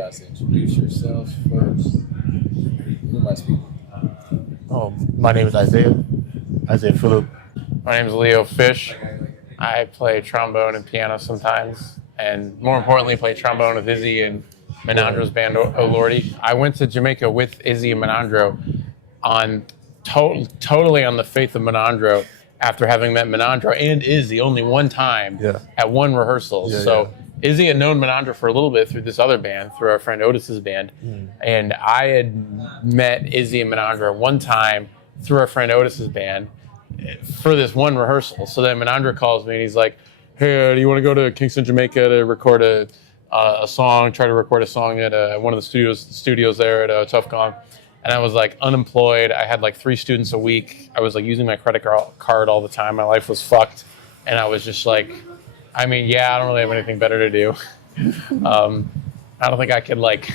guys to introduce yourselves first. Who am I speaking? My name is Isaiah Phillip. My name is Leo Fish. I play trombone and piano sometimes, and more importantly, play trombone with Izzy and Menandro's band, Oh Lordy. I went to Jamaica with Izzy and Menandro on totally on the faith of Menandro after having met Menandro and Izzy only one time at one rehearsal. Izzy had known Menandro for a little bit through this other band, through our friend Otis's band. And I had met Izzy and Menandro one time through our friend Otis's band for this one rehearsal. So then Menandro calls me and he's like, hey, do you want to go to Kingston, Jamaica to record a song, try to record a song at one of the studios there at Tuff Gong? And I was like unemployed. I had like 3 students a week. I was like using my credit card all the time. My life was fucked. And I was just like, I mean, I don't really have anything better to do. I don't think I could like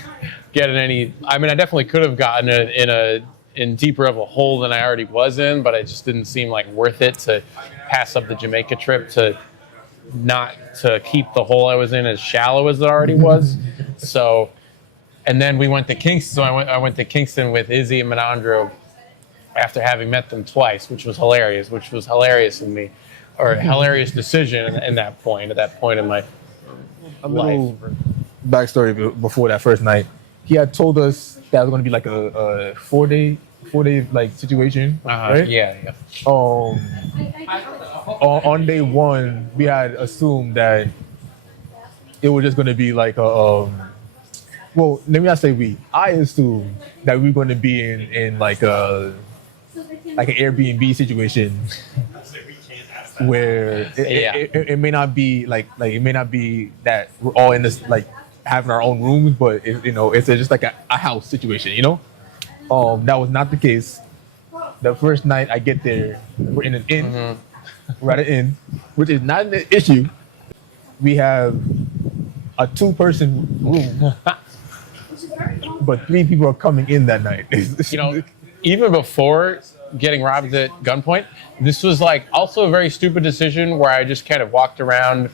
get in any, I mean, I definitely could have gotten in deeper of a hole than I already was in, but it just didn't seem like worth it to pass up the Jamaica trip to keep the hole I was in as shallow as it already was. So, and then we went to Kingston. So I went to Kingston with Izzy and Menandro after having met them twice, which was hilarious in me, or a hilarious decision at that point in my life. Backstory before that first night. He had told us that it was going to be like a 4-day like situation, right? Yeah. On day one, we had assumed that it was just going to be like well, let me not say we. I assumed that we were going to be in like an Airbnb situation where it may not be like it may not be that we're all in this like having our own rooms, but it's just like a house situation, That was not the case. The first night I get there, we're in an inn. We're at an inn, which is not an issue. We have a 2-person room, but 3 people are coming in that night. Even before getting robbed at gunpoint, this was like also a very stupid decision where I just kind of walked around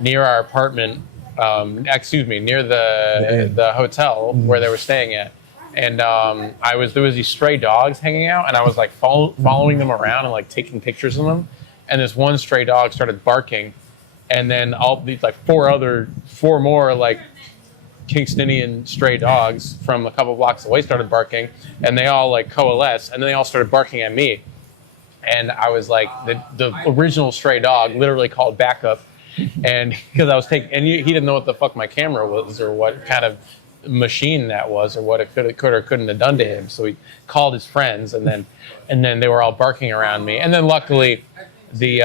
near our apartment, near the hotel where they were staying at. And there was these stray dogs hanging out, and I was like following them around and like taking pictures of them. And this one stray dog started barking, and then all these like 4 more like Kingstonian stray dogs from a couple blocks away started barking, and they all like coalesced, and then they all started barking at me. And I was like, the original stray dog literally called backup, and because I was and he didn't know what the fuck my camera was or what kind of machine that was or what it could or couldn't have done to him. So he called his friends, and then they were all barking around me. And then luckily, the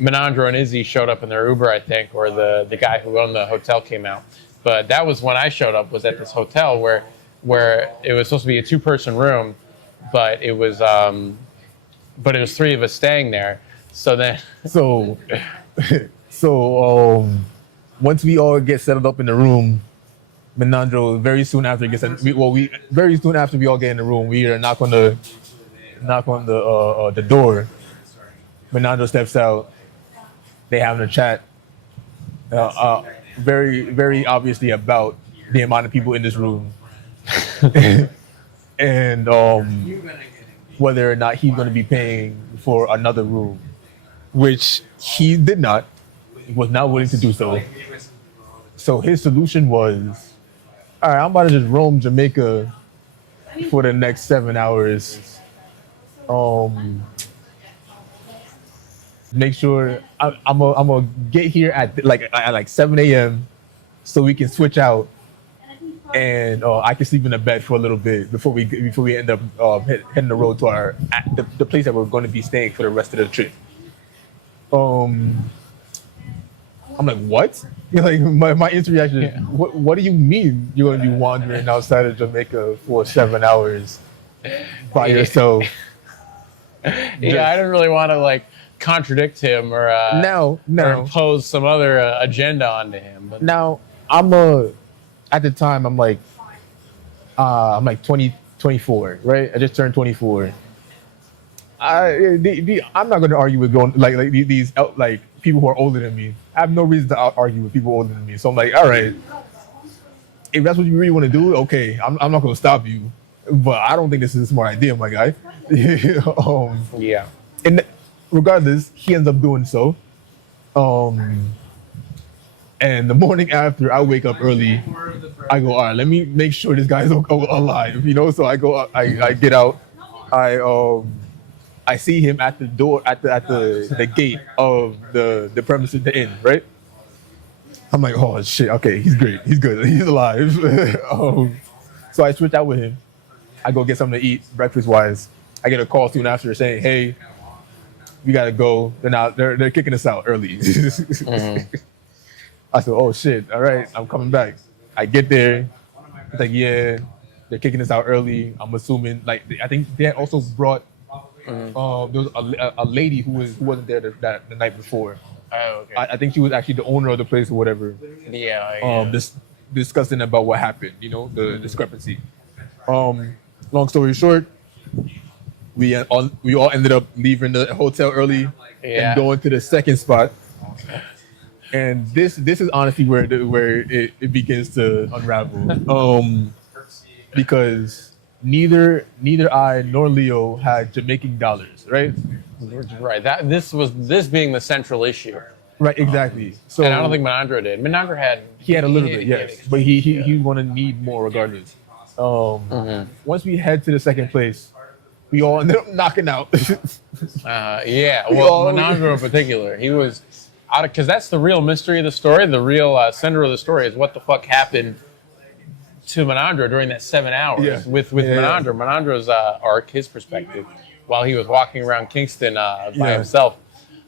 Menandro and Izzy showed up in their Uber, I think, or the guy who owned the hotel came out. But that was when I showed up, was at this hotel where it was supposed to be a 2-person room, but it was 3 of us staying there. So then, once we all get settled up in the room, Menandro very soon after we all get in the room, we knock on the door. Menandro steps out. They having a chat. Very, very obviously about the amount of people in this room, and whether or not he's going to be paying for another room, which he did not. He was not willing to do so. So his solution was, all right, I'm about to just roam Jamaica for the next 7 hours. Make sure I'm gonna get here at like 7 a.m. so we can switch out, and I can sleep in the bed for a little bit before we end up heading the road to the place that we're going to be staying for the rest of the trip. I'm like, what? Like my instant reaction is, what do you mean you're going to be wandering outside of Jamaica for 7 hours by yourself? I didn't really want to like contradict him or or impose some other agenda onto him. But now at the time I'm like 24, right? I just turned 24. I'm not going to argue with these people who are older than me. I have no reason to argue with people older than me. So I'm like, all right, if that's what you really want to do, okay, I'm not gonna stop you, but I don't think this is a smart idea, my guy. Yeah. And regardless, he ends up doing so. Um, and the morning after, I wake up early. I go, all right, let me make sure this guy's alive, you know. So I go, I get out. I see him at the door, at the gate of the premises, the inn, right? I'm like, oh shit, okay, he's great, he's good, he's alive. So I switch out with him. I go get something to eat, breakfast wise. I get a call soon after saying, hey, we gotta go. They're kicking us out early. I said, oh shit, all right, I'm coming back. I get there. It's like, yeah, they're kicking us out early. I'm assuming, like, I think they had also brought, there was a lady who wasn't there the night before. Oh, okay. I think she was actually the owner of the place or whatever. Yeah. Discussing about what happened, you know, the discrepancy. Long story short, we all ended up leaving the hotel early and going to the second spot. And this is honestly where it begins to unravel. Because neither I nor Leo had Jamaican dollars, right? Right. This being the central issue. Right, exactly. So And I don't think Menandro did. Menandro had a little bit, yes, but he gonna need more regardless. Once we head to the second place, we all ended up knocking out. Yeah. Well, Menandro in particular, he was out of, because that's the real mystery of the story. The real center of the story is what the fuck happened to Menandro during that 7 hours with Menandro. Menandro's arc, his perspective, while he was walking around Kingston by himself.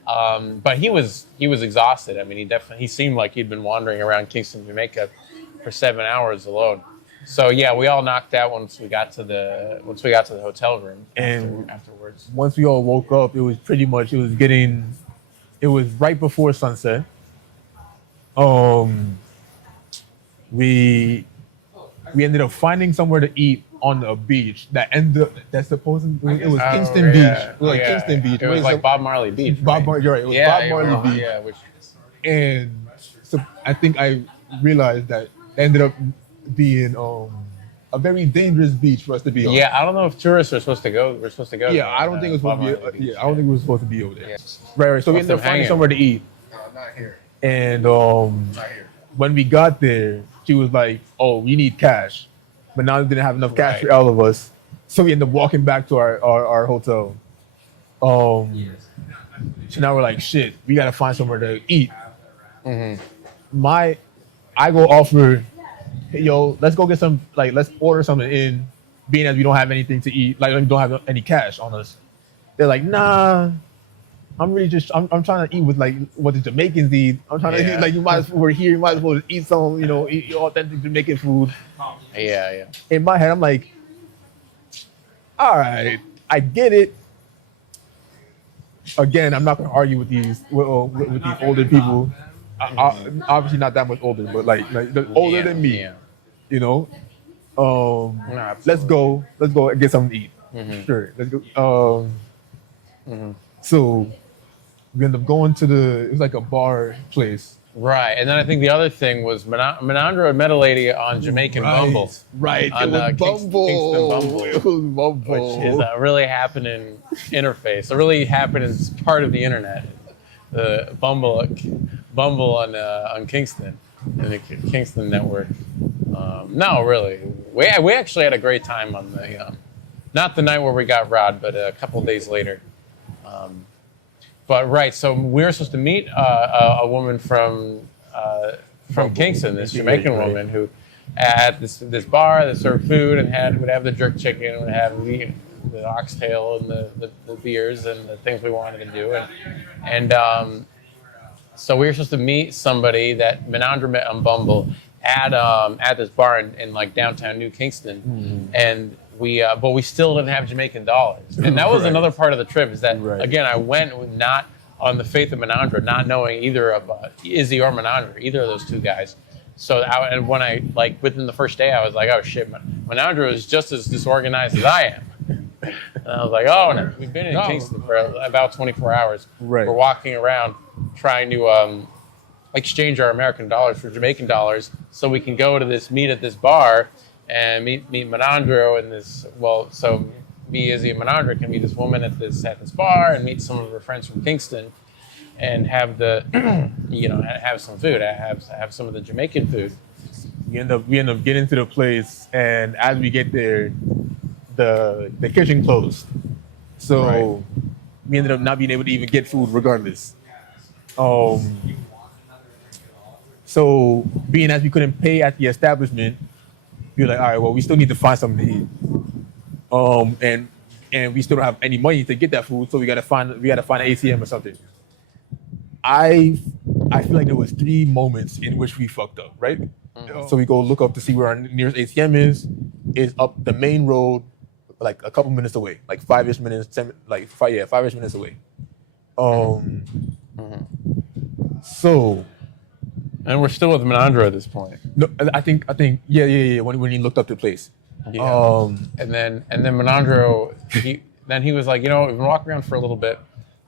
But he was exhausted. I mean, he seemed like he'd been wandering around Kingston, Jamaica for 7 hours alone. So yeah, we all knocked out once we got to the hotel room. And afterwards, once we all woke up, it was right before sunset. We ended up finding somewhere to eat on a beach it was Kingston Beach. Kingston Beach. It was like Bob Marley Beach. You're right. It was Bob Marley Beach. Yeah, And so I think I realized that ended up being a very dangerous beach for us to be on. Yeah, I don't know if tourists are supposed to go. We're supposed to go. Yeah, I don't think it was supposed to be. I don't think we were supposed to be over there. Yeah. Right. So we ended up finding somewhere to eat. No, not here. And Not here. when we got there, she was like, "Oh, we need cash," but now we didn't have enough cash for all of us, so we ended up walking back to our hotel. So now we're like, "Shit, we gotta find somewhere to eat." I go offer, hey, yo, let's go get some, like, let's order something in, being as we don't have anything to eat, like, we don't have any cash on us. They're like, nah, I'm trying to eat with, like, what the Jamaicans eat. I'm trying to eat, like, we're here, you might as well eat some, you know, eat authentic Jamaican food. Yeah. In my head, I'm like, all right, I get it. Again, I'm not going to argue with these older people. Obviously not that much older, but like they're older than me. Yeah. You know, let's go and get something to eat. Sure, let's go. So we end up going to it was like a bar place. Right, and then I think the other thing was Menandro had met a lady on Jamaican Bumble. Right, On, it was Bumble. Kingston Bumble. It was Bumble. Which is a really happening interface, a really happening part of the internet. The Bumble on Kingston, and the Kingston network. No, really, we actually had a great time on the, not the night where we got robbed, but a couple days later. But right, so we were supposed to meet a woman from Kingston, this Jamaican woman who at this bar that served food and would have the jerk chicken, would have the oxtail and the beers and the things we wanted to do, and so we were supposed to meet somebody that Menandro met on Bumble at this bar in like downtown New Kingston, and but we still didn't have Jamaican dollars, and that was another part of the trip. Is that again, I went not on the faith of Menandro, not knowing either of Izzy or Menandro, either of those two guys. So and when I within the first day, I was like, oh shit, Menandro is just as disorganized as I am. And I was like, oh, no. We've been in Kingston for about 24 hours. Right. We're walking around trying to exchange our American dollars for Jamaican dollars so we can go to meet at this bar and meet Menandro and this, so me, Izzy, and Menandro can meet this woman at this bar and meet some of her friends from Kingston and have have some food, have some of the Jamaican food. We end up getting to the place, and as we get there, the kitchen closed. So we ended up not being able to even get food regardless. So being as we couldn't pay at the establishment, we were like, all right, well, we still need to find something to eat. And we still don't have any money to get that food, so we gotta find an ATM or something. I feel like there was 3 moments in which we fucked up, right? Mm-hmm. So we go look up to see where our nearest ATM is. It's up the main road, like a couple minutes away, like 5-ish minutes, 5-ish minutes away. So, and we're still with Menandro at this point. No, I think yeah. When he looked up the place. Yeah. And then Menandro, he was like, we've been walking around for a little bit.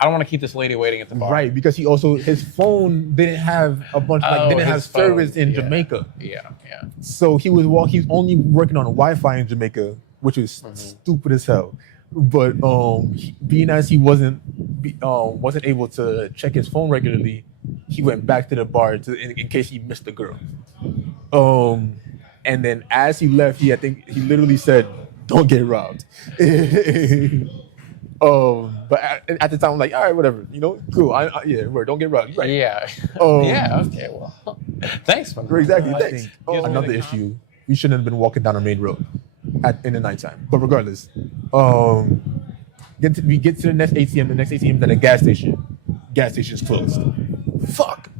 I don't want to keep this lady waiting at the bar. Right, because his phone didn't have didn't have service in Jamaica. Yeah. So he was only working on Wi-Fi in Jamaica, which is stupid as hell. But being as he wasn't able to check his phone regularly, he went back to the bar in case he missed the girl. And then as he left, I think he literally said, "Don't get robbed." But at the time, I'm like, all right, whatever, cool. Don't get robbed. Right. Yeah. Okay. Well, thanks, man. Exactly. Thanks. Another issue: we shouldn't have been walking down a main road in the nighttime. But regardless, we get to the next ATM. The next ATM is at a gas station. Gas station's closed. Fuck.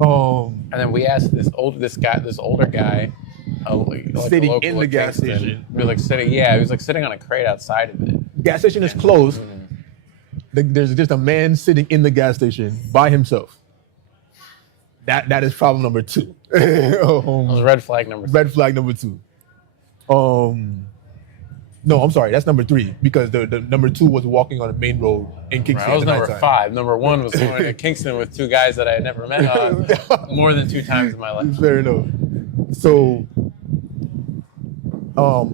And then we asked this older guy, sitting in the gas station. He was sitting on a crate outside of it. Gas station is closed. There's just a man sitting in the gas station by himself. That is problem number 2. That was red flag number 2. Red flag number 2. No, I'm sorry, that's number 3 because the number 2 was walking on the main road in Kingston. That was number 5. Number 1 was going to Kingston with 2 guys that I had never met more than 2 times in my life. Fair enough. So,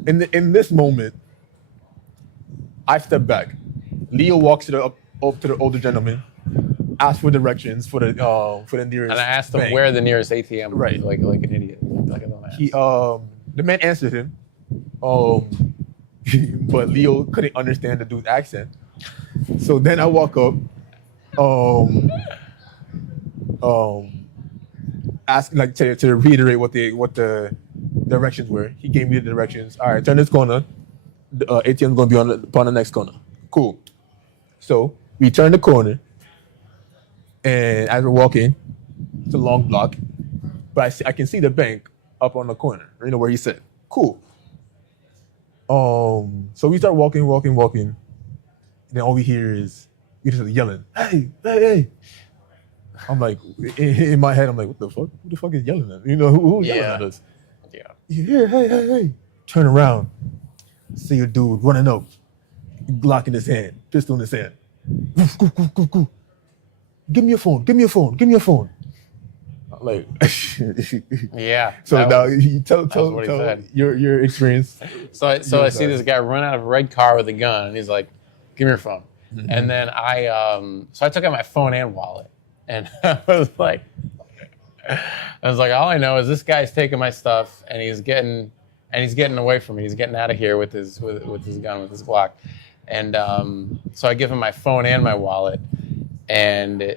in this moment, I step back. Leo walks up to the older gentleman, asks for directions for the nearest. And I asked him bank. Where the nearest ATM was, right? Like an idiot, like a dumbass. The man answered him, but Leo couldn't understand the dude's accent. So then I walk up, ask to reiterate what the directions were. He gave me the directions. All right, turn this corner. The ATM's gonna be upon the next corner. Cool. So we turn the corner, and as we're walking, it's a long block, but I can see the bank up on the corner. Where he said. Cool. So we start walking. Then all we hear is just yelling, hey. I'm like, in my head, I'm like, what the fuck? Who the fuck is yelling at? Who's yelling at us? Yeah. Hey. Turn around. See a dude running up, Glock in his hand, pistol in his hand. Go. Give me your phone. I'm like, yeah. So now you tell your experience. So I see this guy run out of a red car with a gun, and he's like, "Give me your phone." Mm-hmm. And then I took out my phone and wallet, and I was like, all I know is this guy's taking my stuff, and he's getting away from me. He's getting out of here with his gun, with his Glock. And so I give him my phone and my wallet, and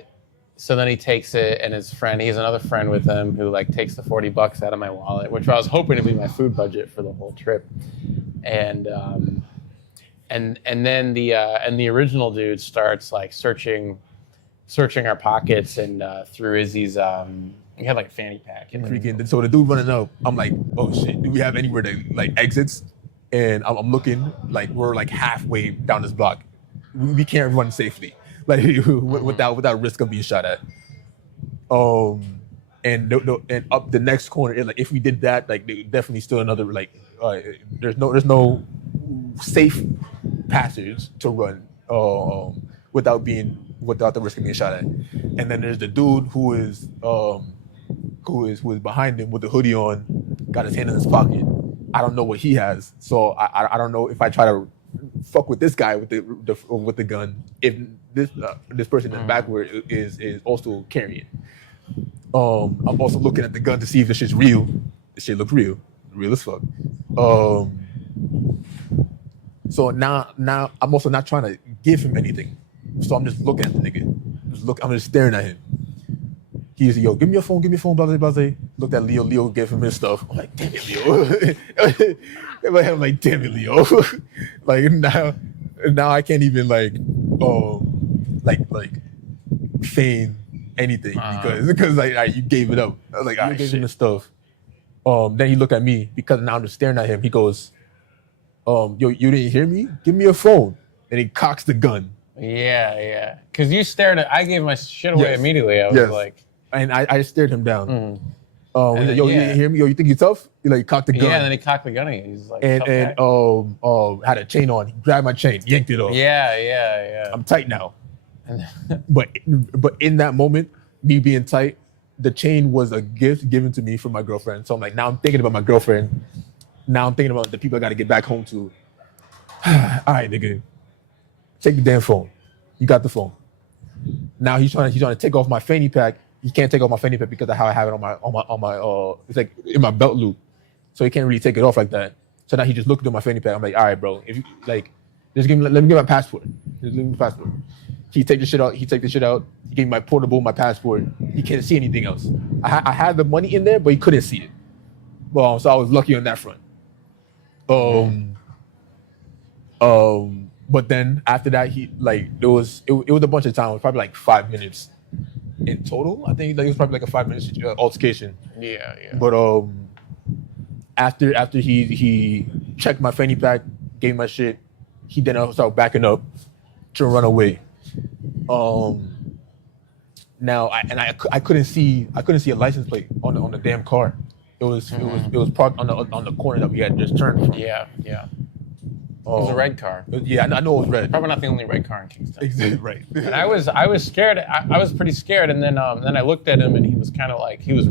so then he takes it, and his friend, he has another friend with him who takes the $40 out of my wallet, which I was hoping to be my food budget for the whole trip. And then the original dude starts searching our pockets and through Izzy's he had a fanny pack. Freaking. So the dude running up, I'm like, oh shit, do we have anywhere that exits? And I'm looking, we're halfway down this block. We can't run safely, without risk of being shot at. And up the next corner, if we did that, definitely still another there's no safe passage to run without the risk of being shot at. and then there's the dude who is behind him with the hoodie on, got his hand in his pocket. I don't know what he has, so I don't know if I try to fuck with this guy with the gun. If this person in the backward is also carrying. I'm also looking at the gun to see if this shit's real. This shit looks real as fuck. So now I'm also not trying to give him anything. So I'm just looking at the nigga. I'm just staring at him. He's yo, give me your phone, blah blah blah. Looked at Leo. Leo gave him his stuff. I'm like, damn it, Leo. In my head, I'm like, damn it, Leo. Like now I can't even like feign anything because like you gave it up. I was like, I gave him the stuff. Then he looked at me because now I'm just staring at him. He goes, yo, you didn't hear me? Give me your phone. And he cocks the gun. Yeah. Because you stared at, I gave my shit away immediately. I was like. And I stared him down. He's like, yo, you didn't hear me? Yo, you think you tough? He like cocked the gun. Yeah, and then he cocked the gun again. He's like, and had a chain on. He grabbed my chain, yanked it off. Yeah. I'm tight now. but in that moment, me being tight, the chain was a gift given to me from my girlfriend. So I'm like, now I'm thinking about my girlfriend. Now I'm thinking about the people I got to get back home to. All right, nigga, take the damn phone. You got the phone. Now he's trying to take off my fanny pack. He can't take off my fanny pack because of how I have it on my it's like in my belt loop, so he can't really take it off like that. So now he just looked at my fanny pack. I'm like, all right, bro, if you like, just let me get my passport. Just give me my passport. He take the shit out. He gave me my portable, my passport. He can't see anything else. I had the money in there, but he couldn't see it. Well, so I was lucky on that front. But then after that, he like it was a bunch of time. It was probably like 5 minutes in total. I think like, it was probably like a 5 minute altercation. Yeah. But after he checked my fanny pack, gave my shit, he then started backing up to run away. Now I couldn't see a license plate on the damn car. It was parked on the corner that we had just turned from. Yeah. It was a red car. Yeah, I know it was red. Probably not the only red car in Kingston. Exactly right. And I was scared. I was pretty scared, and then I looked at him, and he was kind of like he was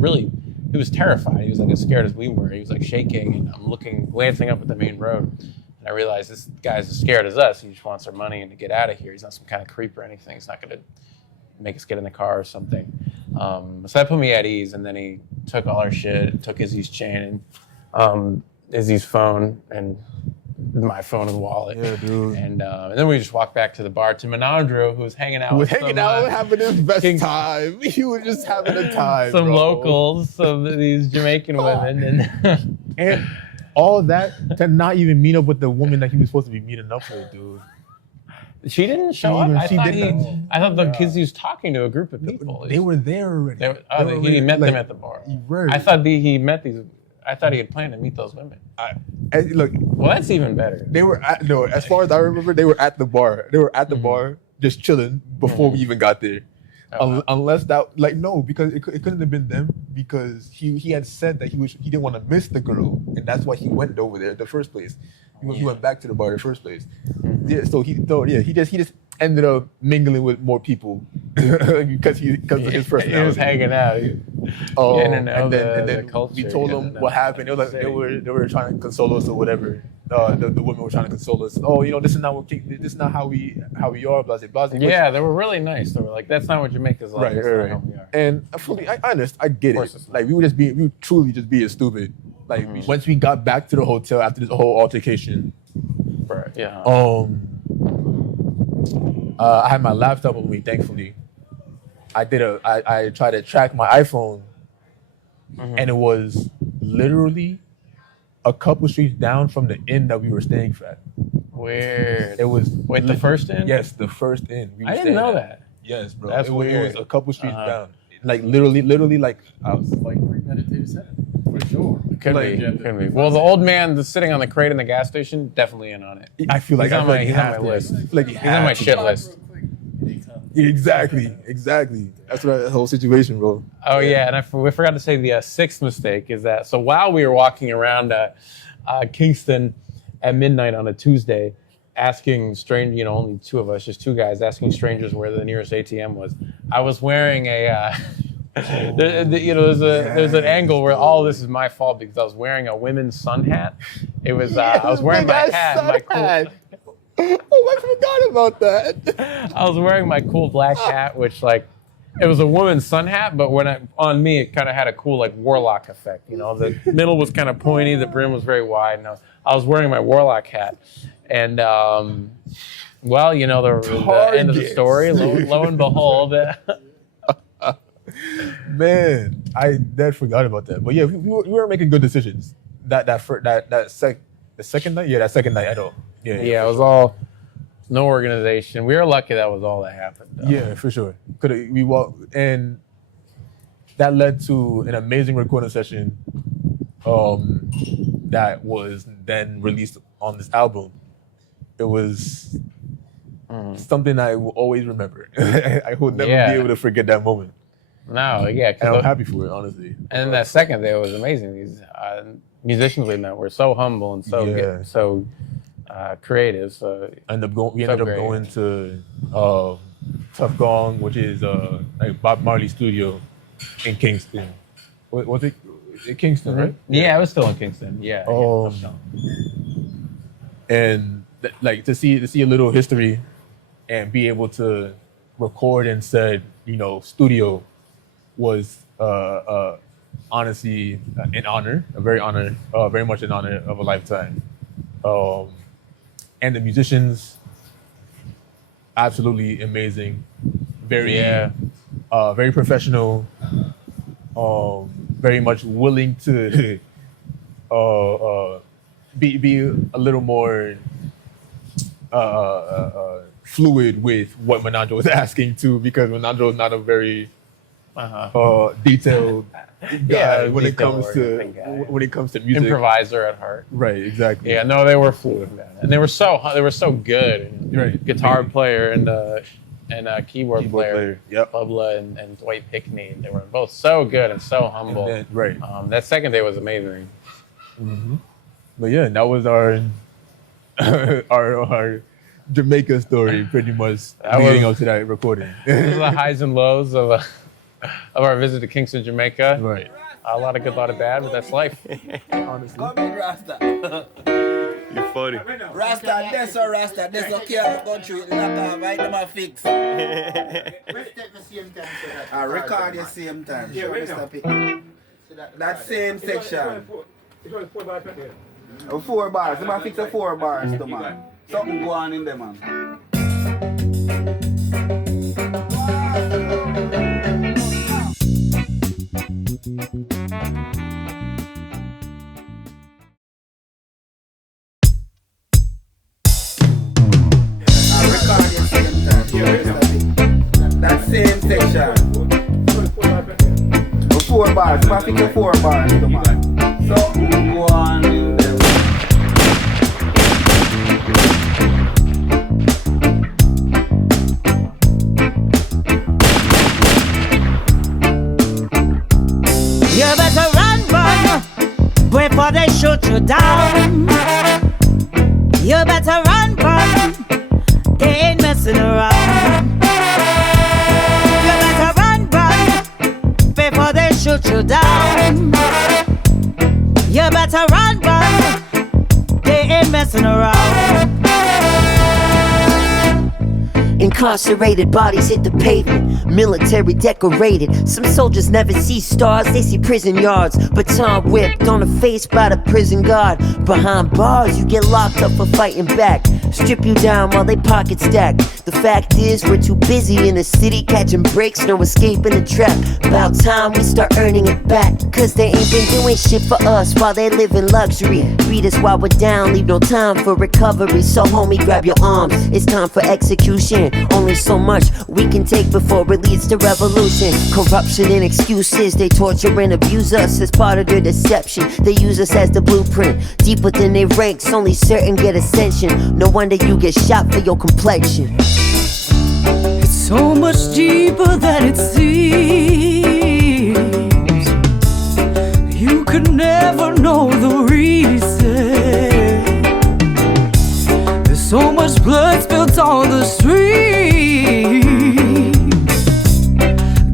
terrified. He was like as scared as we were. He was like shaking, and I'm glancing up at the main road, and I realized this guy's as scared as us. He just wants our money and to get out of here. He's not some kind of creep or anything. He's not going to make us get in the car or something. So that put me at ease, and then he took all our shit, took Izzy's chain, and Izzy's phone, and my phone and wallet. Yeah, dude. And then we just walked back to the bar to Menandro, who was hanging out. Having his best time. He was just having a time. Some bro. locals, some of these Jamaican women, and all that to not even meet up with the woman that he was supposed to be meeting up with, dude. She didn't show up. I thought the kids he was talking to a group of people. They were there already. He met them at the bar. I thought he met these. I thought he had planned to meet those women. Look, well, that's even better. They were as far as I remember, they were at the bar. They were at the bar just chilling before we even got there. Unless that, like, no, because it couldn't have been them because he had said that he didn't want to miss the girl, and that's why he went over there in the first place. He went back to the bar in the first place. Yeah, so he just ended up mingling with more people because of his personality. He was hanging out. And then we told them what happened. It was like they were trying to console us or whatever. The women were trying to console us. Oh, this is not how we are. Blah blah. Yeah, they were really nice. They were like, that's not what Jamaica's like. Right. And I understand. I get it. Like we were truly just being stupid. Like once we got back to the hotel after this whole altercation. Right. Yeah. I had my laptop with me, thankfully. I tried to track my iPhone, and it was literally a couple streets down from the inn that we were staying at. Weird. It was the first inn? Yes, the first inn. I didn't know that. Yes, bro. That's weird. It was a couple streets down. Like literally, like I was Like premeditated setting, for sure. Could be. Well, the old man that's sitting on the crate in the gas station, definitely in on it. I feel like he's on my list. Like he's on my shit list. Exactly. That's the whole situation, bro. Oh yeah, and we forgot to say the sixth mistake is that. So while we were walking around Kingston at midnight on a Tuesday, asking only two of us, just two guys, asking strangers where the nearest ATM was. I was wearing a, there's an angle where all this is my fault because I was wearing a women's sun hat. It was, I was wearing my hat, my cool. Oh, I forgot about that. I was wearing my cool black hat, which like, it was a woman's sun hat, but on me, it kind of had a cool like warlock effect. The middle was kind of pointy, the brim was very wide. And I was wearing my warlock hat, and the end of the story. Lo and behold, man, I dead forgot about that. But yeah, we were making good decisions. The second night, that second night, I don't. Yeah, it was all. No organization. We were lucky that was all that happened. Though. Yeah, for sure. We walked, and that led to an amazing recording session that was then released on this album. It was something I will always remember. I will never be able to forget that moment. No, yeah. And I'm happy for it, honestly. And then that second day was amazing. These musicians we met were so humble and so good, so creative. So we ended up going to Tuff Gong, which is like Bob Marley's studio in Kingston. Was it Kingston, right? Yeah, it was still in Kingston. Yeah. And like to see a little history and be able to record in said studio was honestly an honor, very much an honor of a lifetime. And the musicians, absolutely amazing, very professional, very much willing to be a little more fluid with what Menandro was asking too, because Menandro is not a very detailed guy when it comes to music. Improviser at heart. Right, exactly. Yeah, no, they were fluid, man, and they were so good. Right, guitar player and keyboard player. Yep. Bubba and Dwight Pickney. They were both so good and so humble. And then, that second day was amazing. Mm-hmm. But yeah, that was our our Jamaica story, pretty much leading up to that recording. This is the highs and lows of our visit to Kingston, Jamaica. Right. A lot of good, a lot of bad, but that's life. Honestly. Come in, Rasta. You're funny. Rasta, this or Rasta, this okay, go through it, lock off, right, them a fix. I record the same time. Yeah, wait Mr. Pick. now. That same section. It's only 4 bars right there. 4 bars, them a fix a 4 bars to man. Something go on in there, man. That same section. It's only 4 bars right there. 4 bars, I think 4 bars to man. Something go on in there. You better run before they shoot you down. You better run, they ain't messing around. You better run before they shoot you down. You better run, they ain't messing around. Incarcerated bodies hit the pavement, military decorated. Some soldiers never see stars, they see prison yards. Baton whipped on the face by the prison guard. Behind bars, you get locked up for fighting back. Strip you down while they pocket stack. The fact is, we're too busy in the city catching breaks, no escaping the trap. About time we start earning it back, cause they ain't been doing shit for us while they live in luxury. Beat us while we're down, leave no time for recovery. So homie, grab your arms, it's time for execution. Only so much we can take before it leads to revolution. Corruption and excuses, they torture and abuse us as part of their deception. They use us as the blueprint. Deep within their ranks, only certain get ascension. No wonder you get shot for your complexion. It's so much deeper than it seems. You could never know the reason. There's so much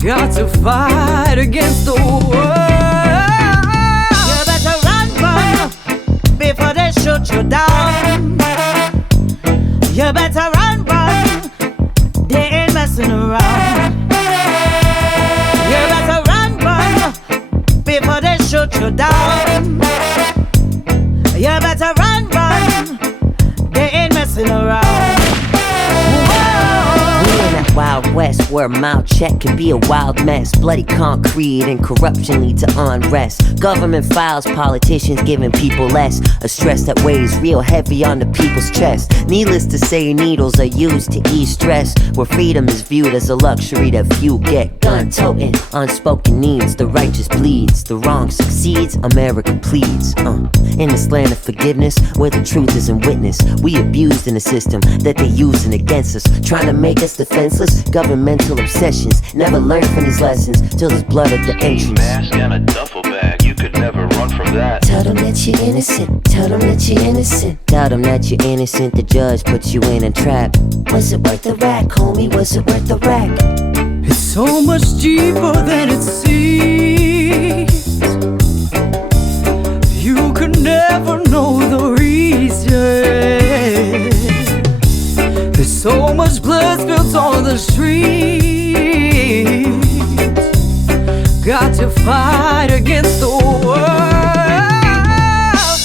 got to fight against the world. You better run, run before they shoot you down. You better run, run, they ain't messing around. You better run, run before they shoot you down. You better run, run, they ain't messing around. We in that Wild West where a mild check can be a wild mess. Bloody concrete and corruption lead to unrest. Government files, politicians giving people less. A stress that weighs real heavy on the people's chest. Needless to say, needles are used to ease stress. Where freedom is viewed as a luxury that few get. Gun-toting, unspoken needs, the righteous bleeds. The wrong succeeds, America pleads. In this land of forgiveness, where the truth isn't witnessed, we abused in a system that they using against us, trying to make us defenseless. Governmental obsessions, never learn from these lessons till there's blood at the entrance. Mask and a duffel bag, you could never run from that. Tell them that you're innocent, tell them that you're innocent. Tell them that you're innocent, the judge puts you in a trap. Was it worth the rack, homie, was it worth the rack? It's so much deeper than it seems. You could never know the reason. There's so much blood spilled on the streets. Got to fight against the world.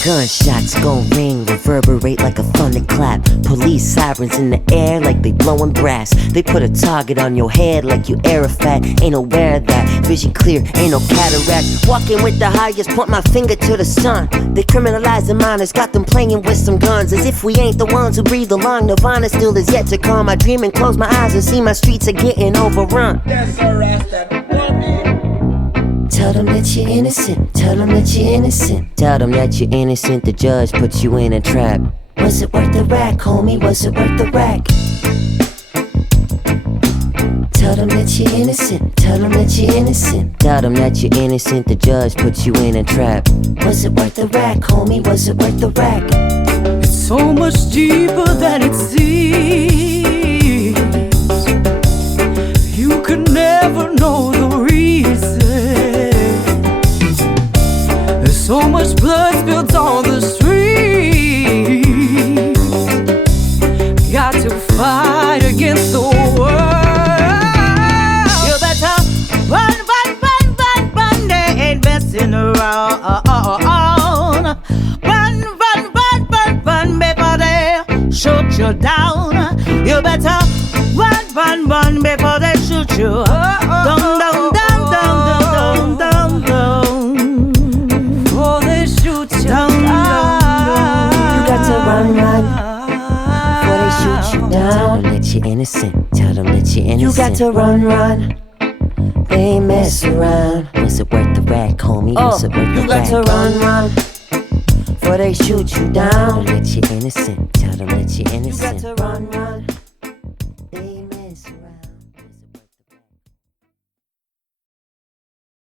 Gunshots gon' ring, reverberate like a thunderclap. Police sirens in the air like they blowing brass. They put a target on your head like you Arafat. Ain't aware of that, vision clear, ain't no cataract. Walking with the highest, point my finger to the sun. They criminalize the minors, got them playing with some guns. As if we ain't the ones who breathe along. Nirvana still is yet to come. I dream and close my eyes and see my streets are getting overrun. Tell them that you're innocent, tell them that you're innocent. Tell them that you're innocent, the judge puts you in a trap. Was it worth the rack, homie, was it worth the rack? Tell them that you're innocent, tell them that you're innocent. Tell them that you're innocent, the judge puts you in a trap. Was it worth the rack, homie, was it worth the rack? It's so much deeper than it seems. You could never know the reason. There's so much blood spilled on the streets. Got to fight against the world. You better run, run, run, run, run. They ain't messing around. Run, run, run, run, run before they shoot you down. You better run, run, run before they shoot you. Down, down, down, down, down, down, down. Before they shoot you down. You got to run, run before they shoot you down. Tell them that you're innocent, tell them that you're innocent. You got to run, run, they ain't mess around. Was it worth the rack, homie, was it worth the rack? You got to run, run before they shoot you down. Tell them that you're innocent, tell them that you're innocent. You got to run, run, they ain't mess around.